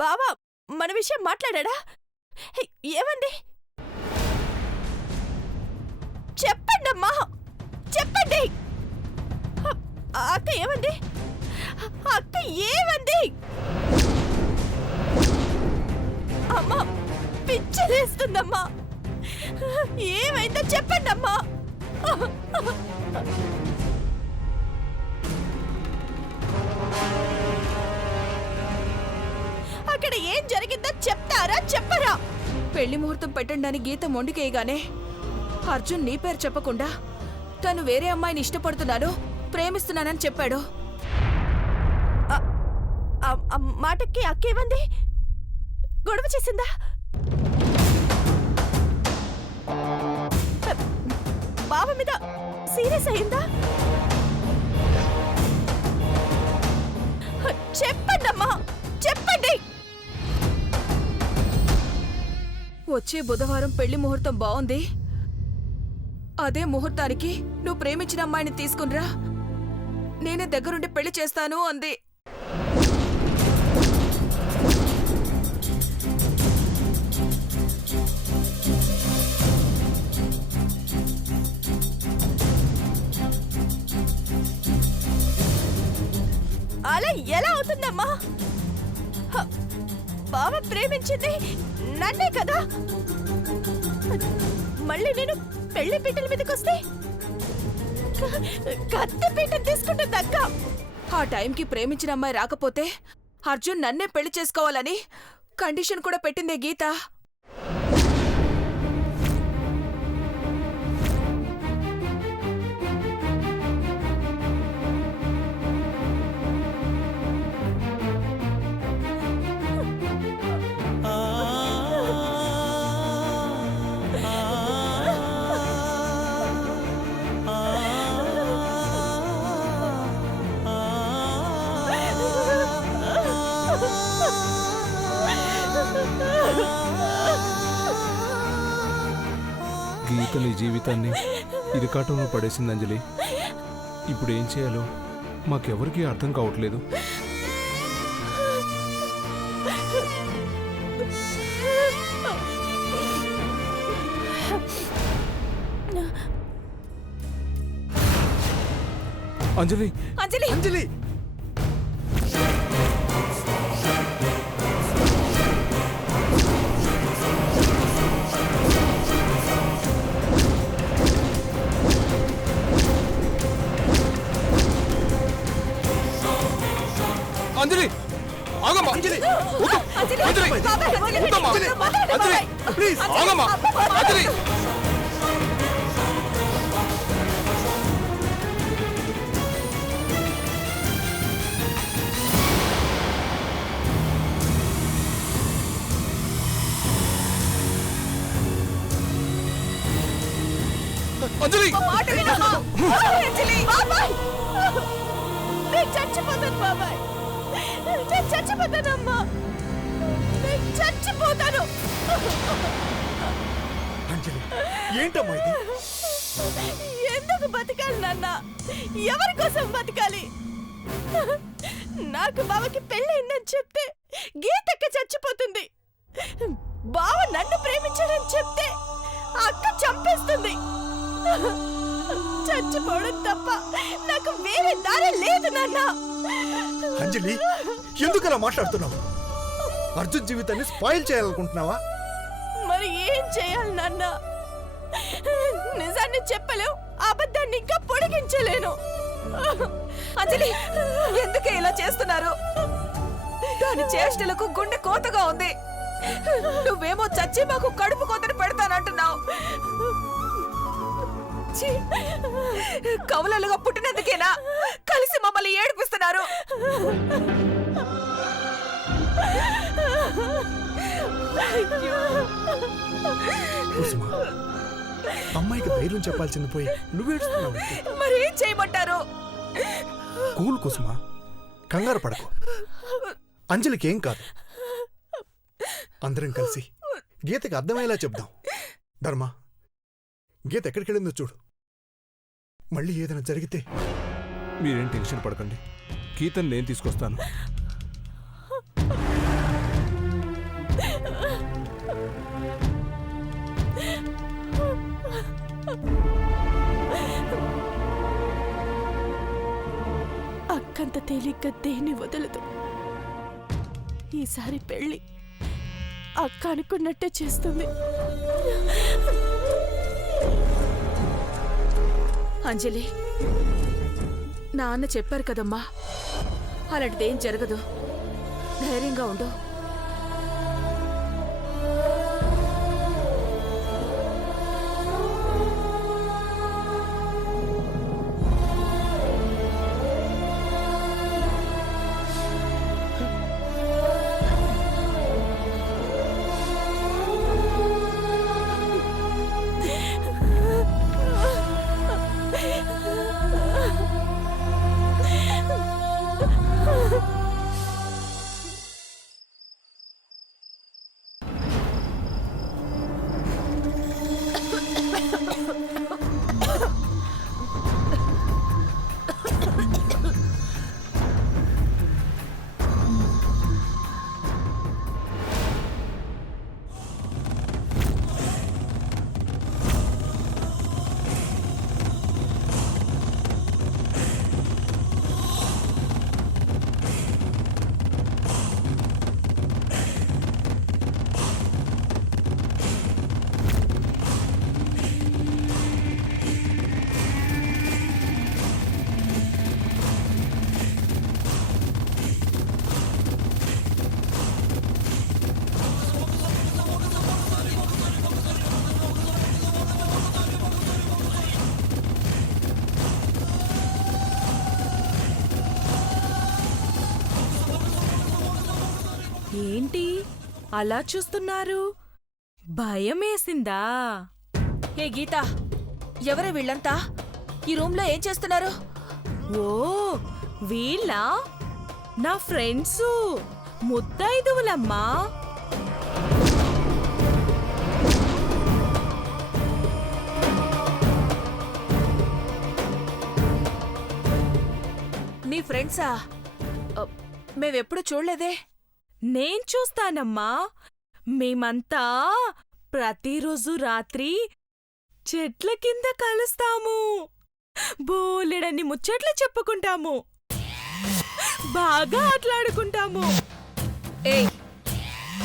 బావా మన విషయం మాట్లాడా? ఏమంది? చెప్పండమ్మా, చెప్పండి. అక్క ఏమంది? అక్క ఏమంది? అమ్మా పిచ్చిలేస్తుందమ్మా, ఏమైందో చెప్పండమ్మా. అక్కడ ఏం జరిగిందో చెప్తారా చెప్పరా? పెళ్లి ముహూర్తం పెట్టండి గీత మొండికేయగానే అర్జున్ నీ పేరు చెప్పకుండా తను వేరే అమ్మాయిని ఇష్టపడుతున్నాను, ప్రేమిస్తున్నానని చెప్పాడు. మాటకి అక్కేమంది? గొడవ చేసిందా? బావ మీద సీరియస్ అయిందా? చెప్పండమ్మా, చెప్పండి. వచ్చే బుధవారం పెళ్లి ముహూర్తం బాగుంది. అదే ముహూర్తానికి నువ్వు ప్రేమించిన అమ్మాయిని తీసుకునిరా, నేనే దగ్గరుండి పెళ్లి చేస్తాను అంది. అలా ఎలా అవుతుందమ్మా? బావ ప్రేమించింది నన్నే కదా. మళ్ళీ నేను పెళ్లి పీటల మీదకొస్తే కత్తి పీట తీసుకుంటుందక్క. ఆ టైంకి ప్రేమించిన అమ్మాయి రాకపోతే అర్జున్ నన్నే పెళ్లి చేసుకోవాలని కండిషన్ కూడా పెట్టిందే గీత. గీత నీ జీవితాన్ని ఇరుకాటంలో పడేసింది అంజలి. ఇప్పుడు ఏం చేయాలో మాకెవరికీ అర్థం కావట్లేదు. అంజలి, అంజలి, అంజలి! అంజలి ఆగమ్మా! అంజలి అంజలి అంజలి ప్లీజ్ ఆగమ్మా! అంజలి అంజలి బాబాయ్, నేను చచ్చిపోతాను బాబాయ్, నేను చచ్చిపోతానమ్మా, నేను చచ్చిపోతాను. అంజలి ఏంటమ్మా ఇది? ఎందుకు బతకాలి నాన్న? ఎవరి కోసం బతకాలి? నాకు బావకి పెళ్ళయిందని చెప్తే గీతక్క చచ్చిపోతుంది. బావ నన్ను ప్రేమించాడని చెప్తే అక్క చంపేస్తుంది. చచ్చిపోవడం తప్ప నాకు వేరే దారి లేదు నాన్న. అంజలి ఎందుకలా మాట్లాడుతున్నావు? అర్జున్ జీవితాన్ని స్పాయిల్ చేయాలనుకుంటున్నావా? మరి ఏం చేయాలి నాన్న? నిజాన్ని చెప్పలేవు, అబద్ధాన్ని ఇంకా పొడిగించలేను. అంజలి ఎందుకే ఇలా చేస్తున్నారు? దాని చేష్టలకు గుండె కోతగా ఉంది. నువ్వేమో చచ్చి మాకు కడుపు కోతని పెడతానంటున్నావు. కవలలుగా పుట్టినందుకేనా కలిసి మమ్మల్ని ఏడిపిస్తున్నారు? అమ్మాయికి ధైర్యం చెప్పాల్సింది పోయి నువ్వేడుస్తున్నావు. మరేం చేయమంటారు? కూల్ కుసుమా, కంగారు పడకు. అంజలికి ఏం కాదు. అందరం కలిసి గీతకి అర్థమయ్యేలా చెప్దాం. ధర్మ, గీత ఎక్కడికెళ్ళిందో చూడు. మళ్ళీ ఏదైనా జరిగితే మీరేం టెన్షన్ పడకండి, గీతను నేను తీసుకొస్తాను. అక్కంత తేలిగ్గా దేన్ని వదలదు. ఈసారి పెళ్ళి అక్క అనుకున్నట్టే చేస్తుంది. అంజలి, నాన్న చెప్పారు కదమ్మా, అలాంటిదేం జరగదు. ధైర్యంగా ఉండు. ఏంటి అలా చూస్తున్నారు? భయమేసిందా? ఏ గీత, ఎవరే వీళ్ళంతా? ఈ రూమ్లో ఏం చేస్తున్నారు? ఓ, వీళ్ళ నా ఫ్రెండ్సు, ముత్తైదువులమ్మా. నీ ఫ్రెండ్సా? మేమెప్పుడు చూడలేదే. నేను చూస్తానమ్మా. మేమంతా ప్రతిరోజు రాత్రి చెట్ల కింద కలుస్తాము, బోలెడన్ని ముచ్చట్లు చెప్పుకుంటాము, బాగా ఆటలాడుకుంటాము. ఏయ్,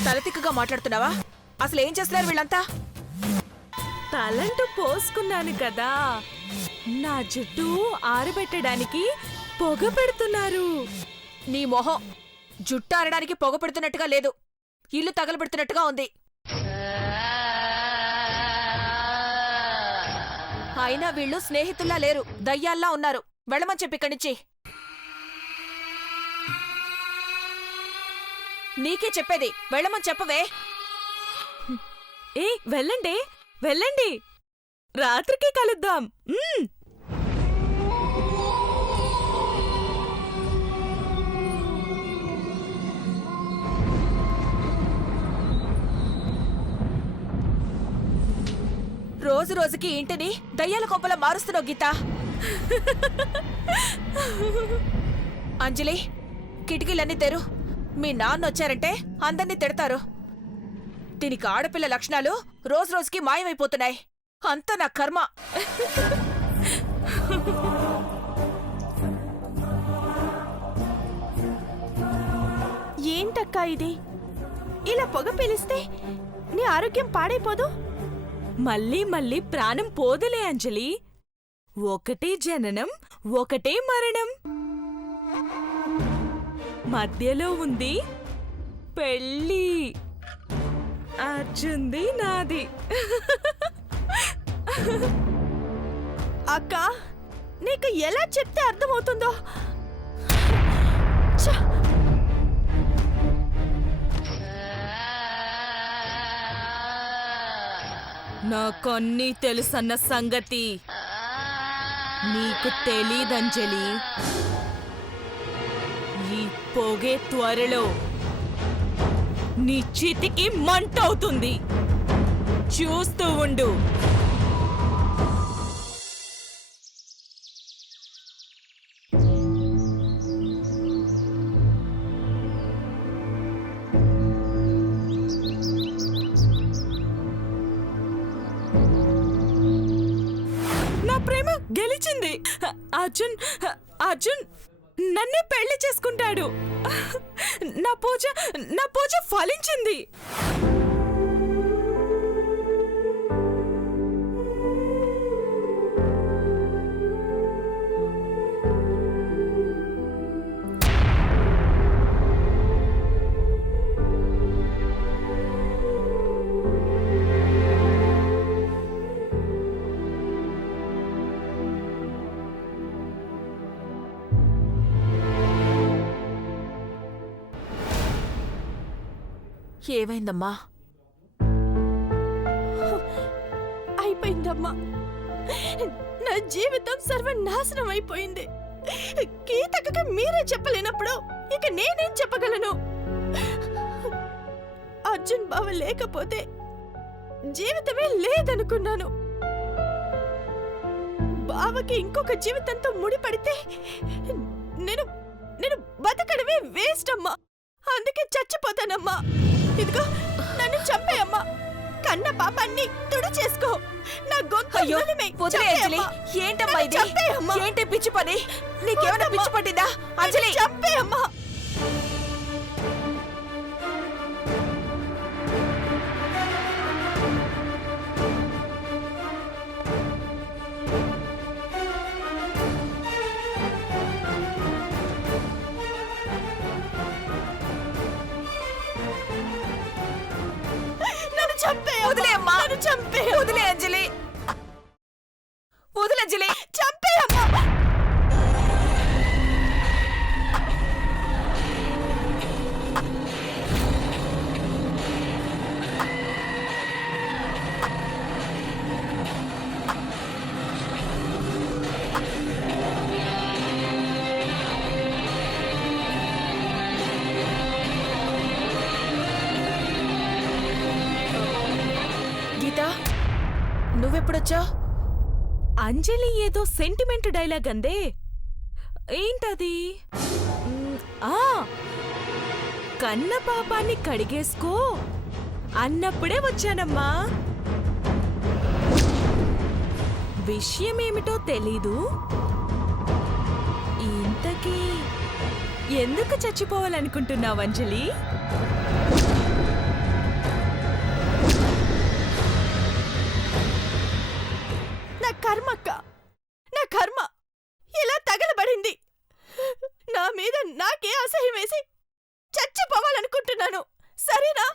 తలతిక్కగా మాట్లాడుతున్నావా? అసలు ఏం చేస్తున్నారు వీళ్ళంతా? తలంటూ పోసుకున్నాను కదా, నా జుట్టు ఆరబెట్టడానికి పొగ పెడుతున్నారు. నీ మొహం జుట్టు ఆరడానికి పొగ పెడుతున్నట్టుగా లేదు, ఇల్లు తగలబెడుతున్నట్టుగా ఉంది. అయినా వీళ్ళు స్నేహితుల్లా లేరు, దయ్యాల్లా ఉన్నారు. వెళ్ళమని చెప్పి ఇక్కడి నుంచి. నీకే చెప్పేది, వెళ్ళమని చెప్పవే. ఏ, వెళ్ళండి వెళ్ళండి, రాత్రికి కలుద్దాం. రోజు రోజుకి ఇంటిని దయ్యాల కొంపలా మారుస్తున్నావు గీతా. అంజలి, కిటికీలన్నీ తెరు. మీ నాన్న వచ్చారంటే అందర్నీ తిడతారు. దీనికి ఆడపిల్ల లక్షణాలు రోజు రోజుకి మాయమైపోతున్నాయి. అంతా నా కర్మ. ఏంటక్కా ఇది? ఇలా పొగ పీలిస్తే నీ ఆరోగ్యం పాడైపోదు? మళ్ళీ మళ్ళీ ప్రాణం పోదులే అంజలి. ఒకటే జననం, ఒకటే మరణం. మధ్యలో ఉంది పెళ్ళి. అర్జున్ది నాది. అక్క, నీకు ఎలా చెప్తే అర్థమవుతుందో. నాకన్నీ తెలుసన్న సంగతి నీకు తెలీదంజలి. ఈ పొగే త్వరలో నీ చితికి మంటవుతుంది. చూస్తూ ఉండు. నా ప్రేమ గెలిచింది. అర్జున్, అర్జున్ నన్నే పెళ్లి చేసుకుంటాడు. నా పూజ ఫలించింది. ఏమైందమ్మా? అయిపోయిందమ్మా. నా జీవితం సర్వనాశనం అయిపోయింది. గీతకి మీరే చెప్పలేనప్పుడు ఇక నేనేం చెప్పగలను? అర్జున్ బావ లేకపోతే జీవితమే లేదనుకున్నాను. బావకి ఇంకొక జీవితంతో ముడిపడితే నేను బతకడమే వేస్ట్ అమ్మా. అందుకే చచ్చిపోతానమ్మా. ఇదిగో నన్ను చంపేయమ్మా. కన్న పాపాన్ని తుడి చేసుకో. నా గొంతు ఏంటమ్మా ఇది? ఏంటి పిచ్చి పని? నీకేమైనా పిచ్చి పట్టిందా? అంజలి చంపేయమ్మా. వదిలే అమ్మా. వదిలే అంజలి. వదిలే అంజలి. చంపేయమ్మా. నువ్వెప్పుడొచ్చా? అంజలి ఏదో సెంటిమెంట్ డైలాగ్ అందే. ఏంటది? కన్న పాపాన్ని కడిగేసుకో అన్నప్పుడే వచ్చానమ్మా. విషయమేమిటో తెలీదు. ఇంతకీ ఎందుకు చచ్చిపోవాలనుకుంటున్నావు అంజలి? నా కర్మ ఇలా తగలబడింది. నా మీద నాకే అసహ్యం వేసి చచ్చిపోవాలనుకుంటున్నాను. సరేనా?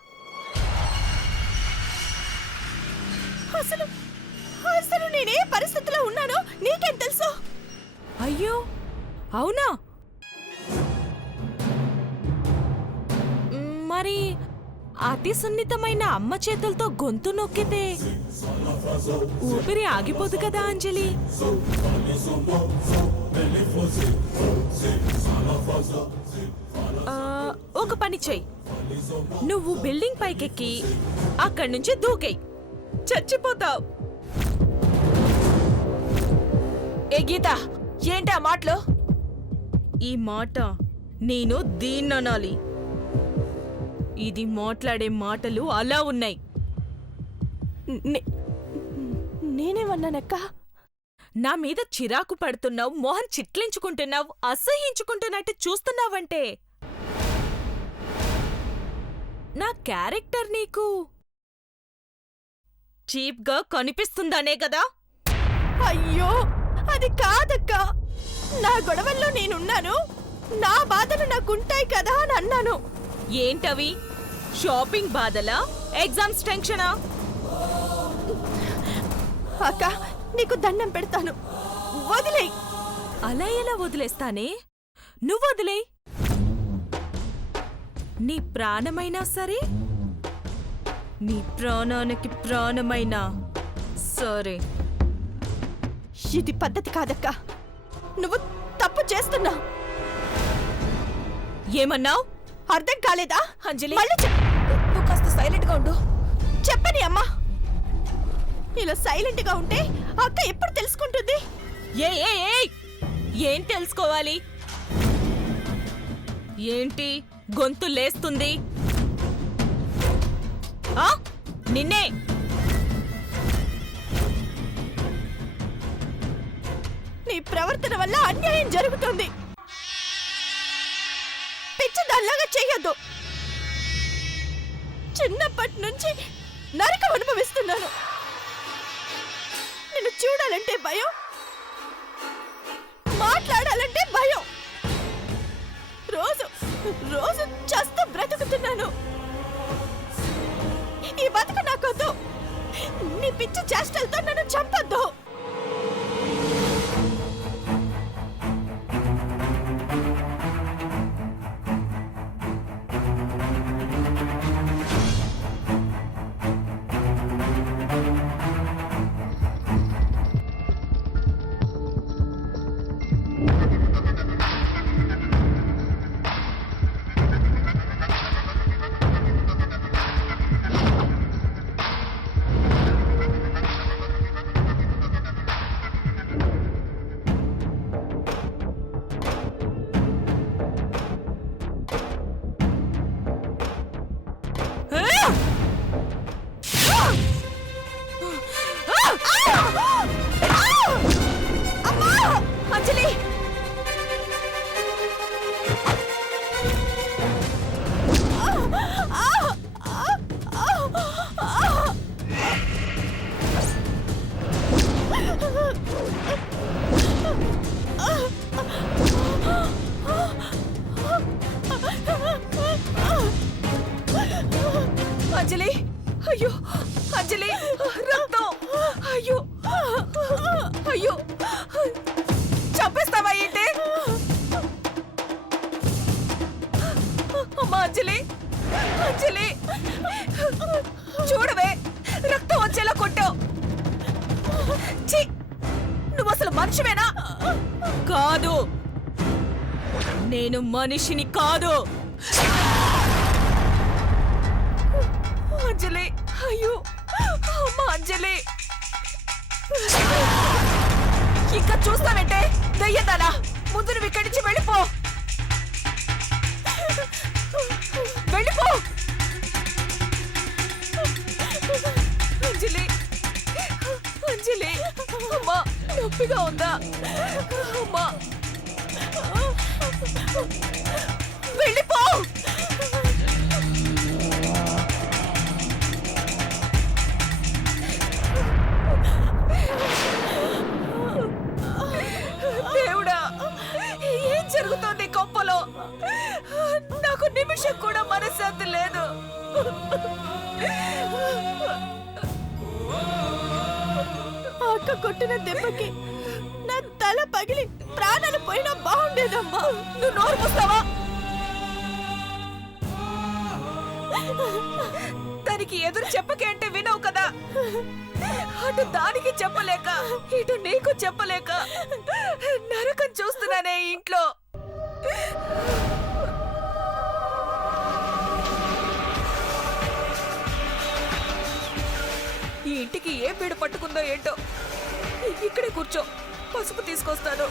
అసలు నేనే పరిస్థితిలో ఉన్నానో నీకేం తెలుసు? అయ్యో అవునా? మరి అతి సున్నితమైన అమ్మ చేతులతో గొంతు నొక్కితే ఊపిరి ఆగిపోదు కదా అంజలి. ఒక పని చెయ్యి. నువ్వు బిల్డింగ్ పైకెక్కి అక్కడి నుంచి దూకేయ్. చచ్చిపోతావు. ఏ గీత, ఏంటి ఆ మాటలు? ఈ మాట నేను దీన్ననాలి. ఇది మాట్లాడే మాటలు అలా ఉన్నాయి. నేనేమన్నానక్క? నా మీద చిరాకు పడుతున్నావు, మోహన్ చిట్లించుకుంటున్నావు, అసహించుకుంటున్నట్టు చూస్తున్నావంటే నా క్యారెక్టర్ నీకు చీప్గా కనిపిస్తుందనే కదా? అయ్యో అది కాదక్క. నా గొడవల్లో నేనున్నాను, నా బాధలు నాకుంటాయి కదా అని అన్నాను. ఏంటవి? షాపింగ్ బాధలా? ఎగ్జామ్స్ టెన్షనా? అక్క నీకు దండం పెడతాను, వదిలేయ్. అలా ఎలా వదిలేస్తానే? నువ్వు వదిలేయ్. నీ ప్రాణమైనా సరే, నీ ప్రాణానికి ప్రాణమైనా సరే. ఇది పద్ధతి కాదక్క. నువ్వు తప్పు చేస్తున్నావు. ఏమన్నావు? అర్థం కాలేదా? అంజలి నువ్వు కాస్త సైలెంట్ గా ఉండు. చెప్పని అమ్మా. ఇలా సైలెంట్ గా ఉంటే అక్క ఎప్పుడు తెలుసుకుంటుంది? ఏం తెలుసుకోవాలి? ఏంటి గొంతు లేస్తుంది? నిన్నే. నీ ప్రవర్తన వల్ల అన్యాయం జరుగుతుంది. చెయ్యొద్దు. చిన్నప్పటి నుంచి నరకం అనుభవిస్తున్నాను. నిన్ను చూడాలంటే భయం, మాట్లాడాలంటే భయం. రోజు రోజు చస్తూ బ్రతుకుతున్నాను. ఈ బతుకు నాకొద్దు. నీ పిచ్చి చేష్టలతో నన్ను చంపొద్దు. అంజలి, అంజలి, అయ్యో అంజలి, రక్తం, అయ్యో అయ్యో, చంపేస్తావా ఏంటి? అమ్మా అంజలి, అంజలి, చూడవే రక్తం వచ్చేలా కొట్టావు. ఛీ, నువ్వు అసలు మనిషివేనా? కాదు, నేను మనిషిని కాదు. అంజలి, అయ్యో అమ్మా అంజలి, ఇంకా చూస్తావంటే దయ్యదానా, ముందు నువ్వు ఇక్కడి నుంచి వెళ్ళిపో, వెళ్ళిపో. అంజలి, అంజలి, అమ్మా నొప్పిగా ఉందా? అమ్మా వెళ్ళిపో. దేవుడా, ఏం జరుగుతోంది కొంపలో? నాకు నిమిషం కూడా మనశ్శాంతి లేదు. అక్క కొట్టిన దెబ్బకి నా తల పగిలి ప్రాణాలు పోయినా బాగుండేదమ్మా. నువ్వు నోరు మూస్తావా? దానికి ఎదురు చెప్పకే అంటే వినవు కదా. అటు దానికి చెప్పలేక, ఇటు నీకు చెప్పలేక నరకం చూస్తున్నానే ఇంట్లో. ఈ ఇంటికి ఏ పీడ పట్టుకుందో ఏంటో. ఇక్కడే కూర్చో, పసుపు తీసుకొస్తాను.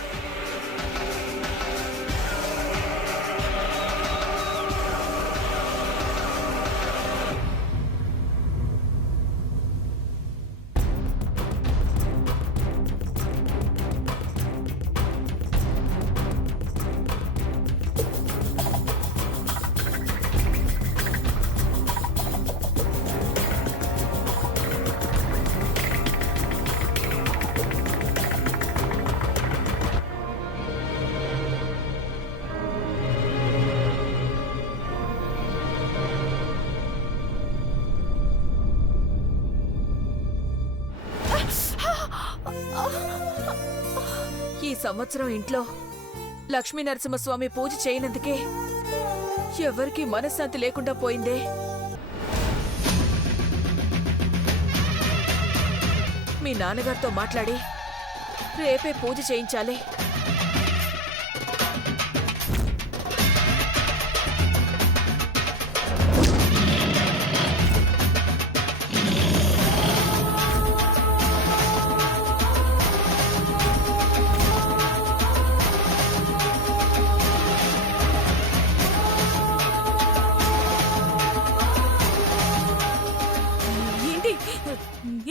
ఈ సంవత్సరం ఇంట్లో లక్ష్మీ నరసింహస్వామి పూజ చేయనందుకే ఎవరికీ మనశ్శాంతి లేకుండా పోయిందే. మీ నాన్నగారితో మాట్లాడి రేపే పూజ చేయించాలి.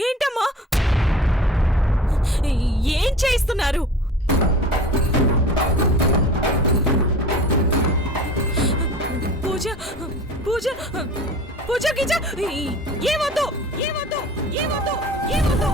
ఏంటమ్మా, ఏం చేస్తున్నారు? పూజ పూజ పూజ పూజ గిజ ఏమొద్దు ఏమొద్దు ఏమొద్దు ఏమొద్దు